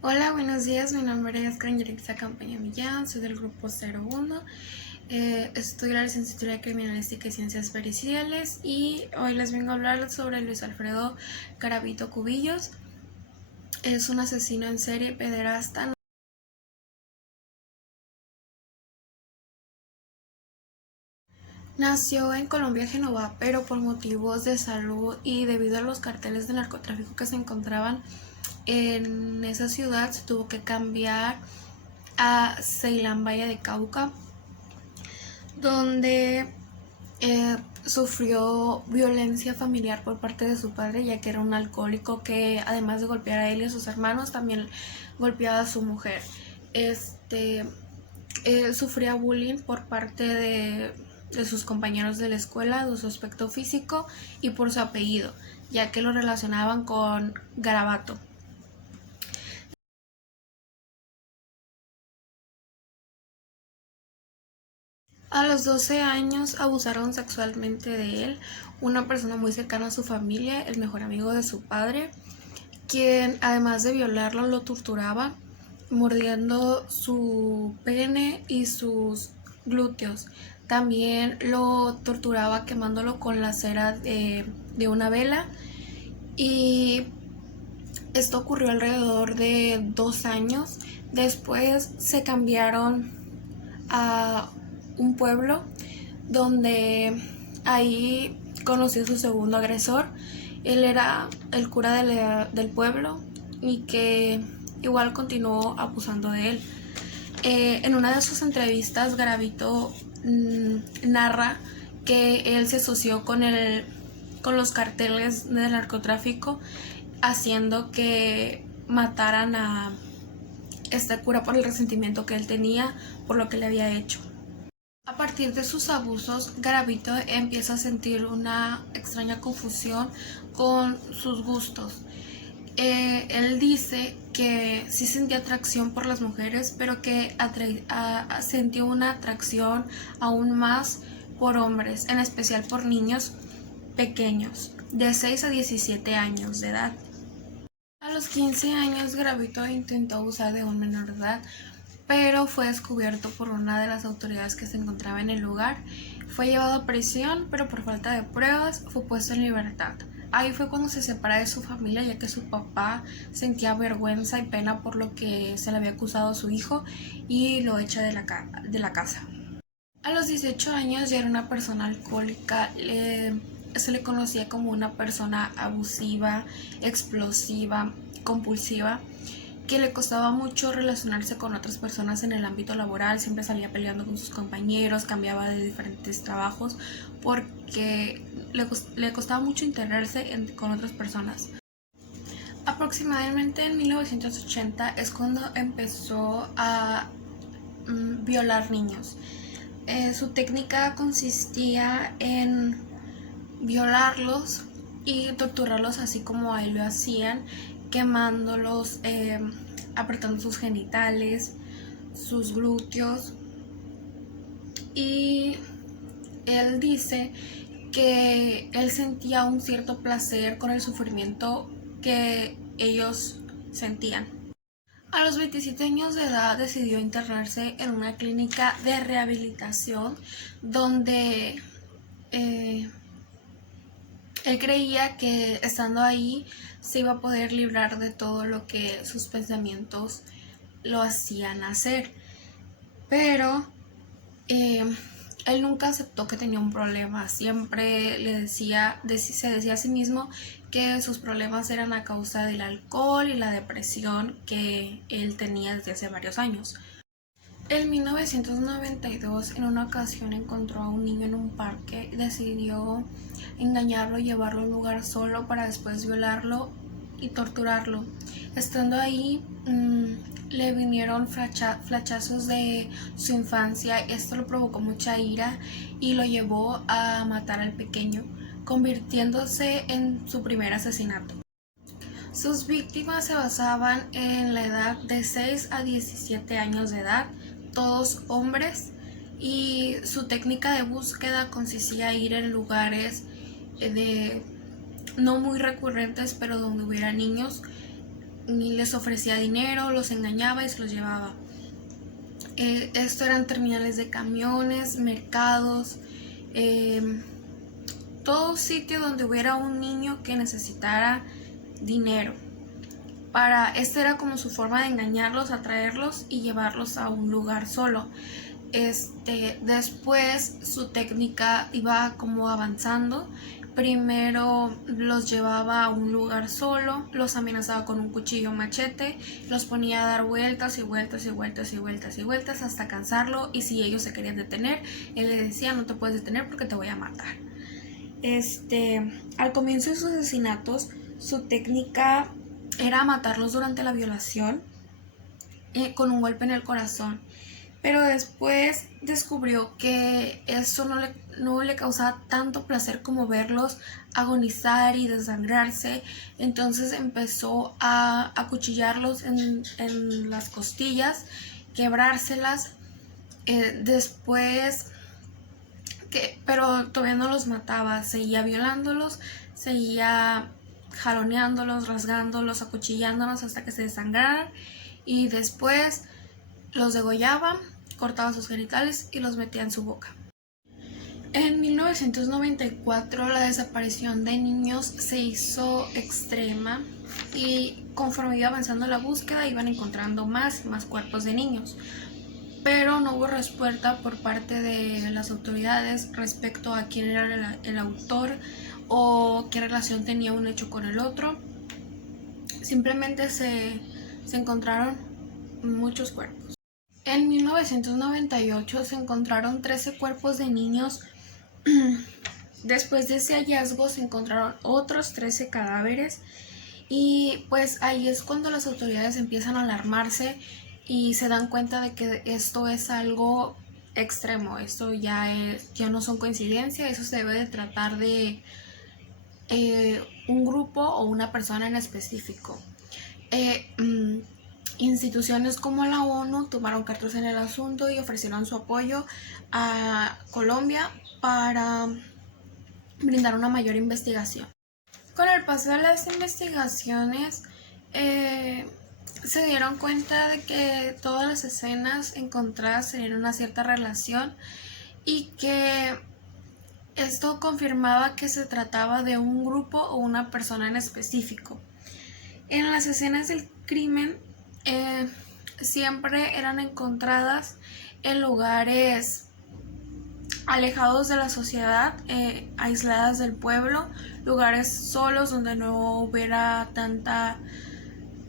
Hola, buenos días. Mi nombre es Grangerita Campaña Millán, soy del grupo 01. Estudio la licenciatura de Criminalística y Ciencias Periciales y hoy les vengo a hablar sobre Luis Alfredo Garavito Cubillos. Es un asesino en serie pederasta. Nació en Colombia, Génova, pero por motivos de salud y debido a los carteles de narcotráfico que se encontraban en esa ciudad, se tuvo que cambiar a Ceilán, Valle de Cauca, donde sufrió violencia familiar por parte de su padre, ya que era un alcohólico que además de golpear a él y a sus hermanos, también golpeaba a su mujer. Él sufría bullying por parte de sus compañeros de la escuela, de su aspecto físico y por su apellido, ya que lo relacionaban con Garabato. A los 12 años abusaron sexualmente de él una persona muy cercana a su familia, el mejor amigo de su padre, quien además de violarlo lo torturaba mordiendo su pene y sus glúteos. También lo torturaba quemándolo con la cera de una vela y esto ocurrió alrededor de 2 años. Después se cambiaron a un pueblo donde ahí conoció a su segundo agresor. Él era el cura del pueblo y que igual continuó abusando de él. En una de sus entrevistas, Garavito narra que él se asoció con los carteles del narcotráfico, haciendo que mataran a este cura por el resentimiento que él tenía por lo que le había hecho. A partir de sus abusos, Garavito empieza a sentir una extraña confusión con sus gustos. Él dice que sí sentía atracción por las mujeres, pero que sintió una atracción aún más por hombres, en especial por niños pequeños, de 6 a 17 años de edad. A los 15 años, Garavito intentó abusar de un menor de edad, pero fue descubierto por una de las autoridades que se encontraba en el lugar. Fue llevado a prisión, pero por falta de pruebas fue puesto en libertad. Ahí fue cuando se separa de su familia, ya que su papá sentía vergüenza y pena por lo que se le había acusado a su hijo y lo echa de la casa. A los 18 años ya era una persona alcohólica. Se le conocía como una persona abusiva, explosiva, compulsiva, que le costaba mucho relacionarse con otras personas en el ámbito laboral. Siempre salía peleando con sus compañeros, cambiaba de diferentes trabajos porque le costaba mucho integrarse con otras personas. Aproximadamente en 1980 es cuando empezó a violar niños. Su técnica consistía en violarlos y torturarlos así como a él lo hacían, quemándolos, apretando sus genitales, sus glúteos. Y él dice que él sentía un cierto placer con el sufrimiento que ellos sentían. A los 27 años de edad decidió internarse en una clínica de rehabilitación donde él creía que estando ahí se iba a poder librar de todo lo que sus pensamientos lo hacían hacer. Pero él nunca aceptó que tenía un problema. Siempre se decía a sí mismo que sus problemas eran a causa del alcohol y la depresión que él tenía desde hace varios años. En 1992, en una ocasión, encontró a un niño en un parque y decidió engañarlo y llevarlo a un lugar solo para después violarlo y torturarlo. Estando ahí, le vinieron flachazos de su infancia. Esto lo provocó mucha ira y lo llevó a matar al pequeño, convirtiéndose en su primer asesinato. Sus víctimas se basaban en la edad de 6 a 17 años de edad, todos hombres, y su técnica de búsqueda consistía en ir en lugares no muy recurrentes, pero donde hubiera niños, y les ofrecía dinero, los engañaba y se los llevaba. Esto eran terminales de camiones, mercados, todo sitio donde hubiera un niño que necesitara dinero. Esta era como su forma de engañarlos, atraerlos y llevarlos a un lugar solo. Después su técnica iba como avanzando. Primero los llevaba a un lugar solo, los amenazaba con un cuchillo o machete, los ponía a dar vueltas y vueltas y vueltas y vueltas y vueltas hasta cansarlo, y si ellos se querían detener, él le decía: no te puedes detener porque te voy a matar. Al comienzo de sus asesinatos, su técnica era matarlos durante la violación con un golpe en el corazón. Pero después descubrió que eso no le causaba tanto placer como verlos agonizar y desangrarse. Entonces empezó a acuchillarlos en las costillas, quebrárselas. Pero todavía no los mataba, seguía violándolos, seguía jaloneándolos, rasgándolos, acuchillándolos hasta que se desangraran, y después los degollaba, cortaba sus genitales y los metía en su boca. En 1994 la desaparición de niños se hizo extrema, y conforme iba avanzando la búsqueda iban encontrando más y más cuerpos de niños, pero no hubo respuesta por parte de las autoridades respecto a quién era el autor o qué relación tenía un hecho con el otro. Simplemente se encontraron muchos cuerpos. En 1998 se encontraron 13 cuerpos de niños. Después de ese hallazgo se encontraron otros 13 cadáveres, y pues ahí es cuando las autoridades empiezan a alarmarse y se dan cuenta de que esto es algo extremo. Esto ya no son coincidencias, eso se debe de tratar de un grupo o una persona en específico. Instituciones como la ONU tomaron cartas en el asunto y ofrecieron su apoyo a Colombia para brindar una mayor investigación. Con el paso de las investigaciones se dieron cuenta de que todas las escenas encontradas tenían una cierta relación, y que esto confirmaba que se trataba de un grupo o una persona en específico. En las escenas del crimen siempre eran encontradas en lugares alejados de la sociedad, aisladas del pueblo, lugares solos donde no hubiera tanta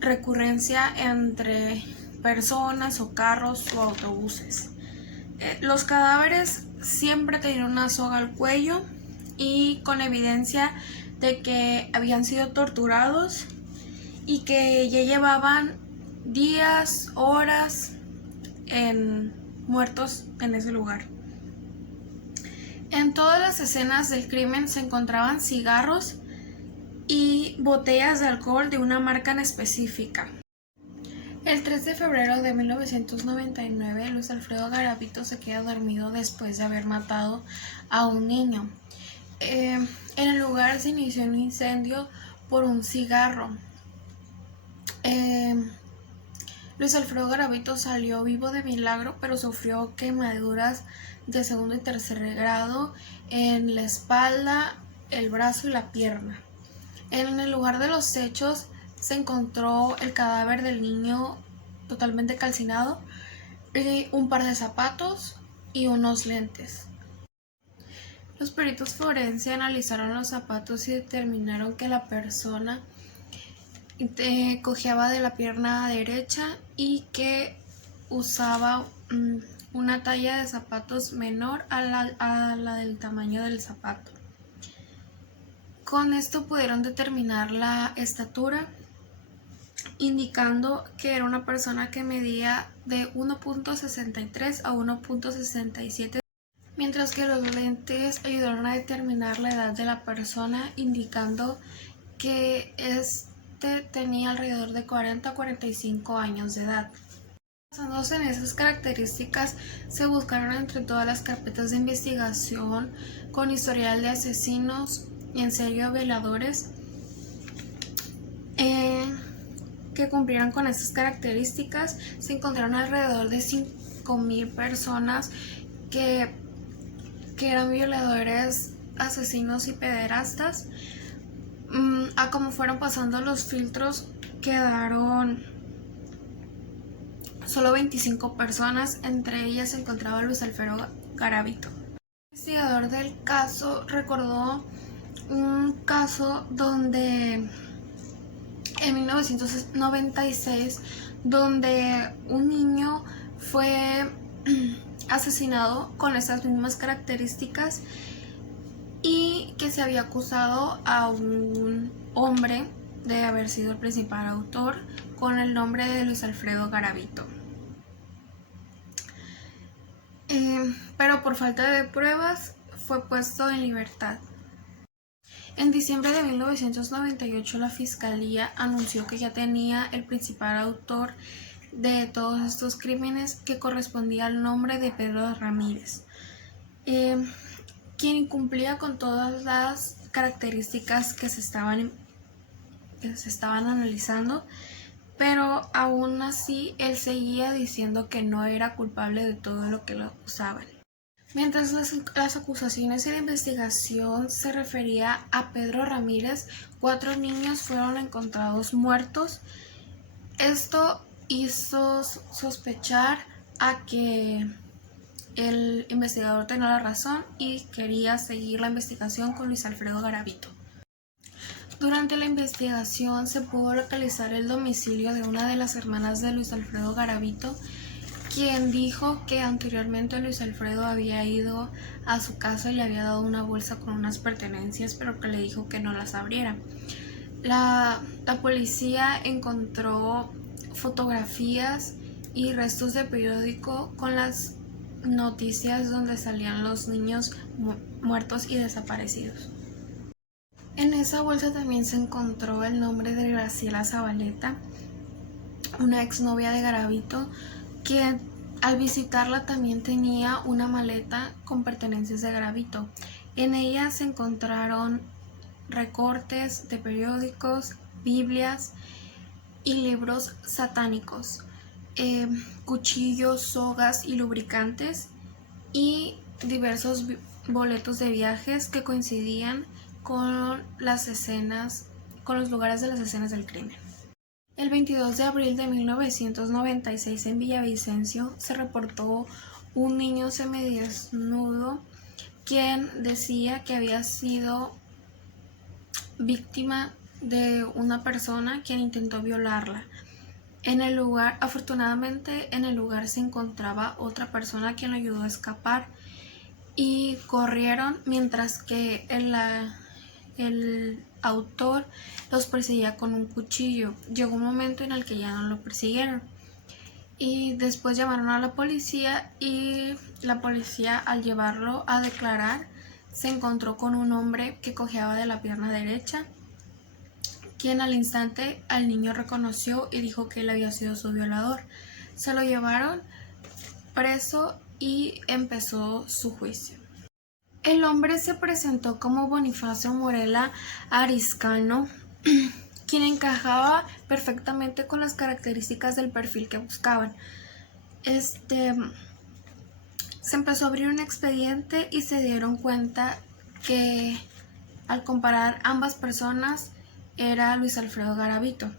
recurrencia entre personas o carros o autobuses. Los cadáveres siempre tenían una soga al cuello y con evidencia de que habían sido torturados y que ya llevaban días, horas muertos en ese lugar. En todas las escenas del crimen se encontraban cigarros y botellas de alcohol de una marca en específica. El 3 de febrero de 1999, Luis Alfredo Garavito se queda dormido después de haber matado a un niño. En el lugar se inició un incendio por un cigarro. Luis Alfredo Garavito salió vivo de milagro, pero sufrió quemaduras de segundo y tercer grado en la espalda, el brazo y la pierna. En el lugar de los hechos se encontró el cadáver del niño totalmente calcinado, un par de zapatos y unos lentes. Los peritos forenses analizaron los zapatos y determinaron que la persona cojeaba de la pierna derecha y que usaba una talla de zapatos menor a la del tamaño del zapato. Con esto pudieron determinar la estatura, indicando que era una persona que medía de 1.63 a 1.67, mientras que los lentes ayudaron a determinar la edad de la persona, indicando que tenía alrededor de 40 a 45 años de edad. Basándose en esas características, se buscaron entre todas las carpetas de investigación con historial de asesinos y en serio violadores que cumplieran con esas características. Se encontraron alrededor de 5,000 personas que eran violadores, asesinos y pederastas. A como fueron pasando los filtros, quedaron solo 25 personas, entre ellas se encontraba Luis Alfredo Garavito. El investigador del caso recordó un caso donde en 1996, donde un niño fue asesinado con esas mismas características y que se había acusado a un hombre de haber sido el principal autor con el nombre de Luis Alfredo Garavito. Pero por falta de pruebas fue puesto en libertad. En diciembre de 1998 la fiscalía anunció que ya tenía el principal autor de todos estos crímenes, que correspondía al nombre de Pedro Ramírez, quien incumplía con todas las características que se estaban analizando, pero aún así él seguía diciendo que no era culpable de todo lo que lo acusaban. Mientras las acusaciones y la investigación se refería a Pedro Ramírez, 4 niños fueron encontrados muertos. Esto hizo sospechar a que el investigador tenía la razón y quería seguir la investigación con Luis Alfredo Garavito. Durante la investigación se pudo localizar el domicilio de una de las hermanas de Luis Alfredo Garavito, quien dijo que anteriormente Luis Alfredo había ido a su casa y le había dado una bolsa con unas pertenencias, pero que le dijo que no las abriera. La policía encontró fotografías y restos de periódico con las noticias donde salían los niños muertos y desaparecidos. En esa bolsa también se encontró el nombre de Graciela Zabaleta, una exnovia de Garavito, que al visitarla también tenía una maleta con pertenencias de Garavito. En ella se encontraron recortes de periódicos, Biblias y libros satánicos, cuchillos, sogas y lubricantes, y diversos boletos de viajes que coincidían con los lugares de las escenas del crimen. El 22 de abril de 1996 en Villavicencio se reportó un niño semidesnudo quien decía que había sido víctima de una persona quien intentó violarla. Afortunadamente en el lugar se encontraba otra persona quien lo ayudó a escapar y corrieron, mientras que el autor los perseguía con un cuchillo. Llegó un momento en el que ya no lo persiguieron y después llamaron a la policía, y la policía, al llevarlo a declarar, se encontró con un hombre que cojeaba de la pierna derecha, quien al instante al niño reconoció y dijo que él había sido su violador. Se lo llevaron preso y empezó su juicio. El hombre se presentó como Bonifacio Morela Ariscano, quien encajaba perfectamente con las características del perfil que buscaban. Se empezó a abrir un expediente y se dieron cuenta que al comparar ambas personas era Luis Alfredo Garavito.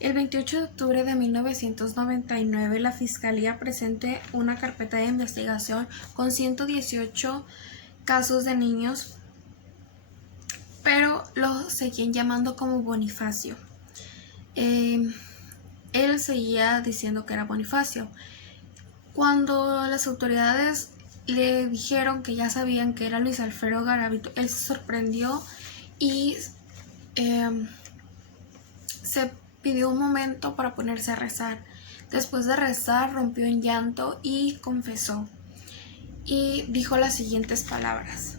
El 28 de octubre de 1999 la Fiscalía presentó una carpeta de investigación con 118 casos de niños, pero lo seguían llamando como Bonifacio. Él seguía diciendo que era Bonifacio. Cuando las autoridades le dijeron que ya sabían que era Luis Alfredo Garavito, él se sorprendió y se pidió un momento para ponerse a rezar. Después de rezar, rompió en llanto y confesó. Y dijo las siguientes palabras: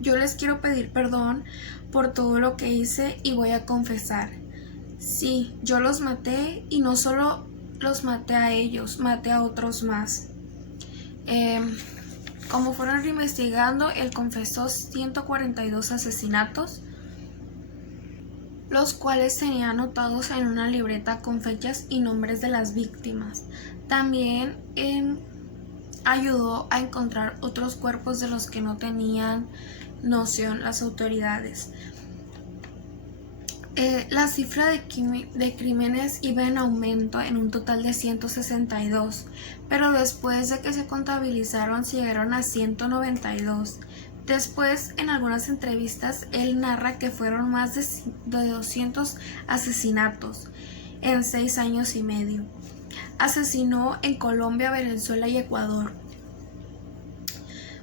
yo les quiero pedir perdón por todo lo que hice y voy a confesar. Sí, yo los maté, y no solo los maté a ellos, maté a otros más. Como fueron investigando, él confesó 142 asesinatos. los cuales tenían anotados en una libreta con fechas y nombres de las víctimas. También ayudó a encontrar otros cuerpos de los que no tenían noción las autoridades. La cifra de crímenes iba en aumento en un total de 162, pero después de que se contabilizaron llegaron a 192. Después, en algunas entrevistas, él narra que fueron más de 200 asesinatos en 6 años y medio. Asesinó en Colombia, Venezuela y Ecuador.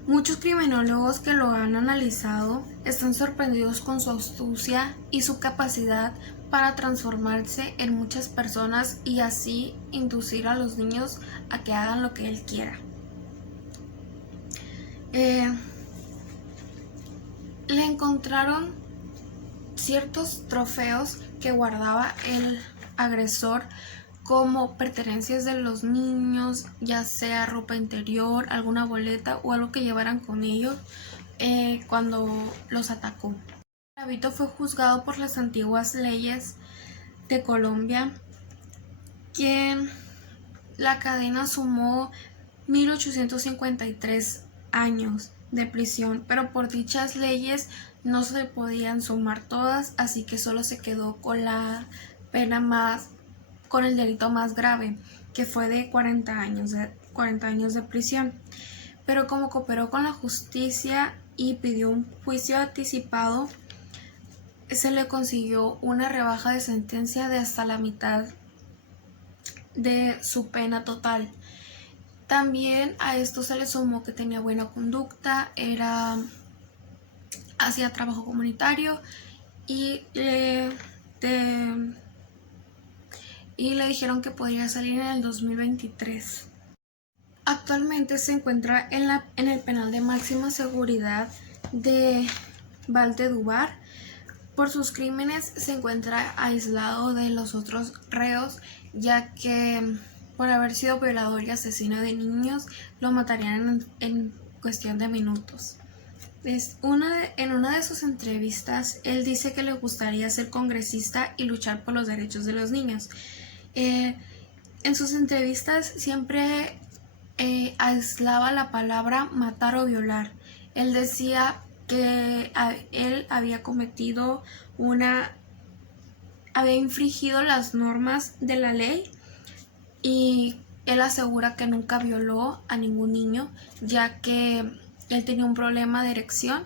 Muchos criminólogos que lo han analizado están sorprendidos con su astucia y su capacidad para transformarse en muchas personas y así inducir a los niños a que hagan lo que él quiera. Le encontraron ciertos trofeos que guardaba el agresor, como pertenencias de los niños, ya sea ropa interior, alguna boleta o algo que llevaran con ellos cuando los atacó. Garavito fue juzgado por las antiguas leyes de Colombia, quien la cadena sumó 1853 años de prisión, pero por dichas leyes no se podían sumar todas, así que solo se quedó con la pena con el delito más grave, que fue de 40 años de prisión. Pero como cooperó con la justicia y pidió un juicio anticipado, se le consiguió una rebaja de sentencia de hasta la mitad de su pena total. También a esto se le sumó que tenía buena conducta, hacía trabajo comunitario y le dijeron que podría salir en el 2023. Actualmente se encuentra en el penal de máxima seguridad de Valledupar. Por sus crímenes se encuentra aislado de los otros reos, ya que por haber sido violador y asesino de niños lo matarían en cuestión de minutos. En una de sus entrevistas, él dice que le gustaría ser congresista y luchar por los derechos de los niños. En sus entrevistas siempre aislaba la palabra matar o violar. Él decía que él había infringido las normas de la ley, y él asegura que nunca violó a ningún niño, ya que él tenía un problema de erección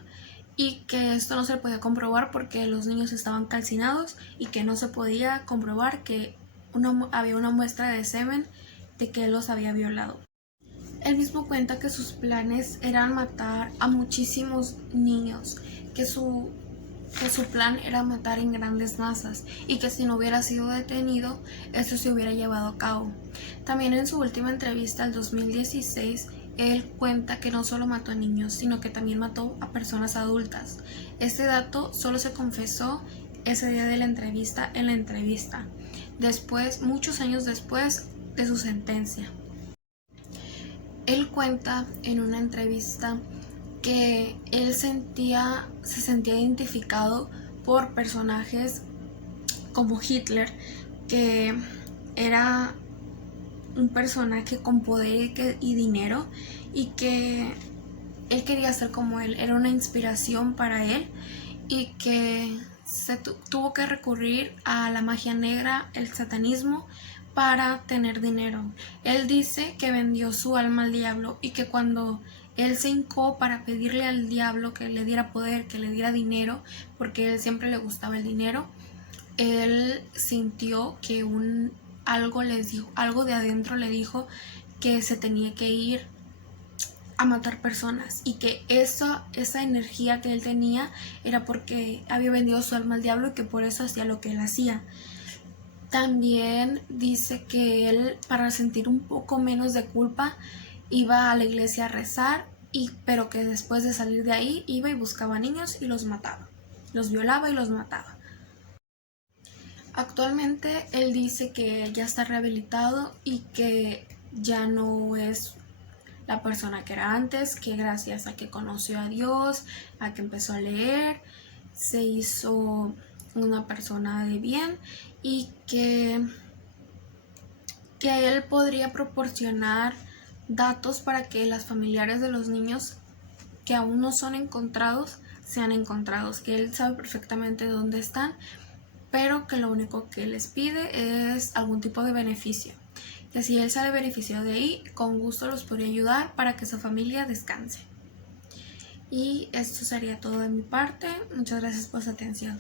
y que esto no se le podía comprobar porque los niños estaban calcinados y que no se podía comprobar que había una muestra de semen de que él los había violado. Él mismo cuenta que sus planes eran matar a muchísimos niños, que su plan era matar en grandes masas y que si no hubiera sido detenido, esto se hubiera llevado a cabo. También en su última entrevista, el 2016, él cuenta que no solo mató a niños, sino que también mató a personas adultas. Este dato solo se confesó ese día de la entrevista, muchos años después de su sentencia. Él cuenta en una entrevista que él se sentía identificado por personajes como Hitler, que era un personaje con poder y dinero, y que él quería ser como él, era una inspiración para él, y que tuvo que recurrir a la magia negra, el satanismo, para tener dinero. Él dice que vendió su alma al diablo y que cuando él se hincó para pedirle al diablo que le diera poder, que le diera dinero, porque a él siempre le gustaba el dinero, él sintió que algo de adentro le dijo que se tenía que ir a matar personas, y que esa energía que él tenía era porque había vendido su alma al diablo y que por eso hacía lo que él hacía. También dice que él, para sentir un poco menos de culpa, iba a la iglesia a rezar, pero que después de salir de ahí iba y buscaba niños y los mataba, los violaba y los mataba. Actualmente él dice que ya está rehabilitado y que ya no es la persona que era antes, que gracias a que conoció a Dios, a que empezó a leer, se hizo una persona de bien y que él podría proporcionar datos para que las familiares de los niños que aún no son encontrados sean encontrados, que él sabe perfectamente dónde están, pero que lo único que les pide es algún tipo de beneficio. Que si él sale beneficiado de ahí, con gusto los podría ayudar para que su familia descanse. Y esto sería todo de mi parte. Muchas gracias por su atención.